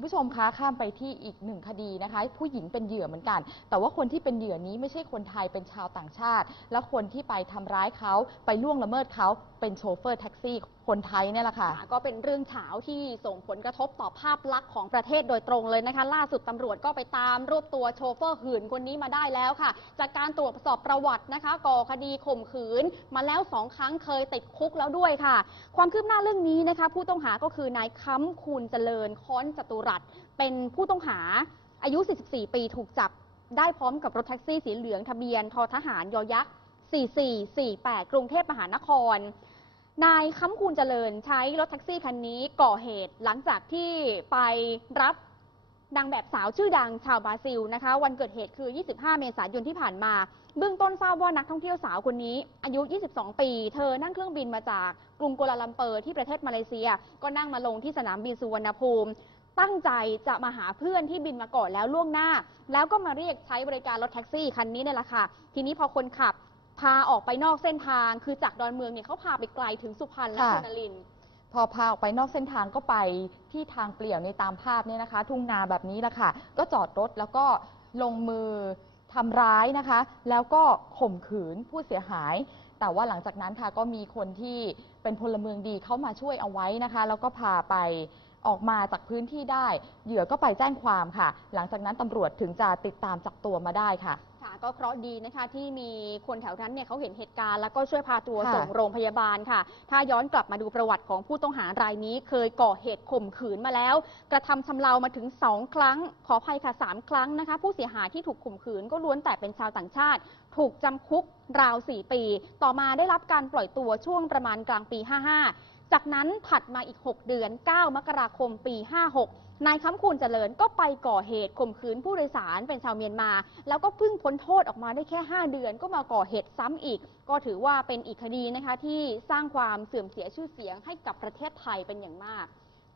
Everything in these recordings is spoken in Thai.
คุณผู้ชมคะข้ามไปที่อีกหนึ่งคดีนะคะ ผู้หญิงเป็นเหยื่อเหมือนกัน แต่ว่าคนที่เป็นเหยื่อนี้ไม่ใช่คนไทยเป็นชาวต่างชาติ และคนที่ไปทำร้ายเขาไปล่วงละเมิดเขาเป็นโชเฟอร์แท็กซี่คนไทยเนี่ยแหละค่ะ ก็เป็นเรื่องเฉาที่ส่งผลกระทบต่อภาพลักษณ์ของประเทศโดยตรงเลยนะคะ ล่าสุดตำรวจก็ไปตามรวบตัวโชเฟอร์หื่นคนนี้มาได้แล้วค่ะ จากการตรวจสอบประวัตินะคะ ก่อคดีข่มขืน มาแล้วสองครั้งเคยติดคุกแล้วด้วยค่ะ ความคืบหน้าเรื่องนี้นะคะ ผู้ต้องหาก็คือนายค้ำคูณเจริญค้อนจตุรัสเป็นผู้ต้องหาอายุ 44 ปีถูกจับได้พร้อมกับรถแท็กซี่สีเหลืองทะเบียนททหารยอยักษ์4448 กรุงเทพมหานคร นายค้ำคูณเจริญใช้รถแท็กซี่คันนี้ก่อเหตุหลังจากที่ไปรับนางแบบสาวชื่อดังชาวบราซิลนะคะ วันเกิดเหตุคือ 25 เมษายนที่ผ่านมา เบื้องต้นทราบว่านักท่องเที่ยวสาวคนนี้ อายุ 22 ปี เธอนั่งเครื่องบินมาจากกรุงกัวลาลัมเปอร์ที่ประเทศมาเลเซีย ก็นั่งมาลงที่สนามบินสุวรรณภูมิ ตั้งใจจะมาหาเพื่อนที่บินมาก่อนแล้วล่วงหน้า แล้วก็มาเรียกใช้บริการรถแท็กซี่คันนี้เนี่ยแหละค่ะ ทีนี้พอคนขับพาออกไปนอกเส้นทาง คือจากดอนเมืองเนี่ยเขาพาไปไกลถึงสุพรรณและค่ะ คุณนลินทร์ พอพาออกไปนอกเส้นทางก็ไปที่ทางเปลี่ยวในตามภาพเนี่ยนะคะ ทุ่งนาแบบนี้แหละค่ะ ก็จอดรถแล้วก็ลงมือทำร้ายนะคะ แล้วก็ข่มขืนผู้เสียหาย แต่ว่าหลังจากนั้นค่ะก็มีคนที่เป็นพลเมืองดีเข้ามาช่วยเอาไว้นะคะ แล้วก็พาไป ออกมาจากพื้นที่ได้ เหยื่อก็ไปแจ้งความค่ะ หลังจากนั้นตำรวจถึงจะติดตามจับตัวมาได้ค่ะ ค่ะก็เคราะห์ดีนะคะที่มีคนแถวนั้นเนี่ยเขาเห็นเหตุการณ์แล้วก็ช่วยพาตัวค่ะ ส่งโรงพยาบาลค่ะ ถ้าย้อนกลับมาดูประวัติของผู้ต้องหารายนี้ เคยก่อเหตุข่มขืนมาแล้ว กระทำชำเรามาถึง 2 ครั้ง ขออภัยค่ะ 3 ครั้งนะคะ ผู้เสียหายที่ถูกข่มขืนก็ล้วนแต่เป็นชาวต่างชาติ ถูกจำคุกราว 4 ปี ต่อมาได้รับการปล่อยตัวช่วงประมาณกลางปี 55 จากนั้นถัดมาอีก 6 เดือน 9 มกราคมปี 56 นายค้ำคูณเจริญก็ไปก่อเหตุข่มขืนผู้โดยสารเป็นชาวเมียนมา แล้วก็เพิ่งพ้นโทษออกมาได้แค่ 5 เดือนก็มาก่อเหตุซ้ำอีก ก็ถือว่าเป็นอีกคดีนะคะที่สร้างความเสื่อมเสียชื่อเสียงให้กับประเทศไทยเป็นอย่างมาก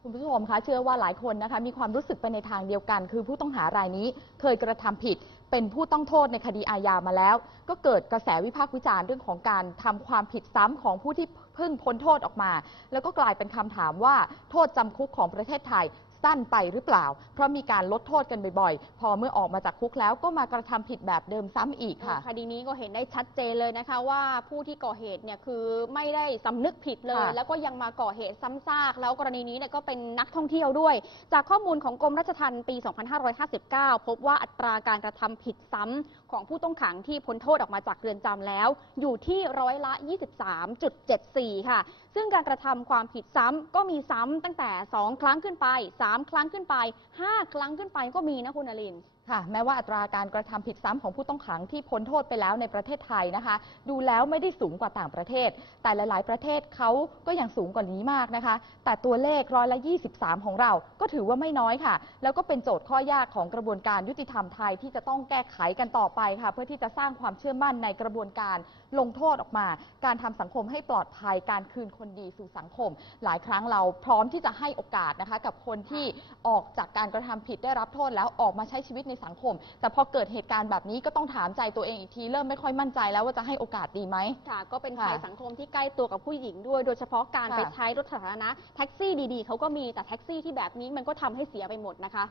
คุณผู้ชมคะเชื่อว่าหลายคนนะคะมีความรู้สึกไปในทางเดียวกัน คือผู้ต้องหารายนี้เคยกระทำผิด เป็นผู้ต้องโทษในคดีอาญามาแล้ว ก็เกิดกระแสวิพากษ์วิจารณ์เรื่องของการทำความผิดซ้ำของผู้ที่เพิ่งพ้นโทษออกมา แล้วก็กลายเป็นคำถามว่าโทษจำคุกของประเทศไทย สั้นไปหรือเปล่า เพราะมีการลดโทษกันบ่อยๆ พอเมื่อออกมาจากคุกแล้วก็มากระทำผิดแบบเดิมซ้ำอีกค่ะ คดีนี้ก็เห็นได้ชัดเจนเลยนะคะว่าผู้ที่ก่อเหตุเนี่ยคือไม่ได้สำนึกผิดเลย ค่ะ แล้วก็ยังมาก่อเหตุซ้ำซาก แล้วกรณีนี้เนี่ยก็เป็นนักท่องเที่ยวด้วย จากข้อมูลของกรมราชทัณฑ์ปี 2559 พบว่าอัตราการกระทำผิดซ้ำของผู้ต้องขังที่พ้นโทษออกมาจากเรือนจำแล้ว อยู่ที่ร้อยละ 23.74 ค่ะ ซึ่งการกระทำความผิดซ้ำก็มีซ้ำตั้งแต่ 2 ครั้งขึ้นไป 3ครั้งขึ้นไป 5 ครั้งขึ้นไปก็มีนะคุณอลิน ค่ะแม้ว่าอัตราการกระทำผิดซ้ำของผู้ต้องขังที่พ้นโทษไปแล้วในประเทศไทยนะคะ ดูแล้วไม่ได้สูงกว่าต่างประเทศ แต่หลาย ๆ ประเทศเขาก็ยังสูงกว่านี้มากนะคะ แต่ตัวเลขร้อยละ 23 ของเรา ก็ถือว่าไม่น้อยค่ะ แล้วก็เป็นโจทย์ข้อยากของกระบวนการยุติธรรมไทยที่จะต้องแก้ไขกันต่อไปค่ะ เพื่อที่จะสร้างความเชื่อมั่นในกระบวนการลงโทษออกมา การทำสังคมให้ปลอดภัยการคืนคนดีสู่สังคม หลายครั้งเราพร้อมที่จะให้โอกาสนะคะ กับคนที่ออกจากการกระทำผิดได้รับโทษแล้วออกมาใช้ชีวิตในสังคม แต่พอเกิดเหตุการณ์แบบนี้ก็ต้องถามใจตัวเองอีกที เริ่มไม่ค่อยมั่นใจแล้วว่าจะให้โอกาสดีไหม ค่ะ ก็เป็นค่ะภัยสังคมที่ใกล้ตัวกับผู้หญิงด้วย โดยเฉพาะการค่ะไปใช้รถสาธารณะแท็กซี่ดีๆเขาก็มีแต่แท็กซี่ที่แบบนี้มันก็ทำให้เสียไปหมดนะคะ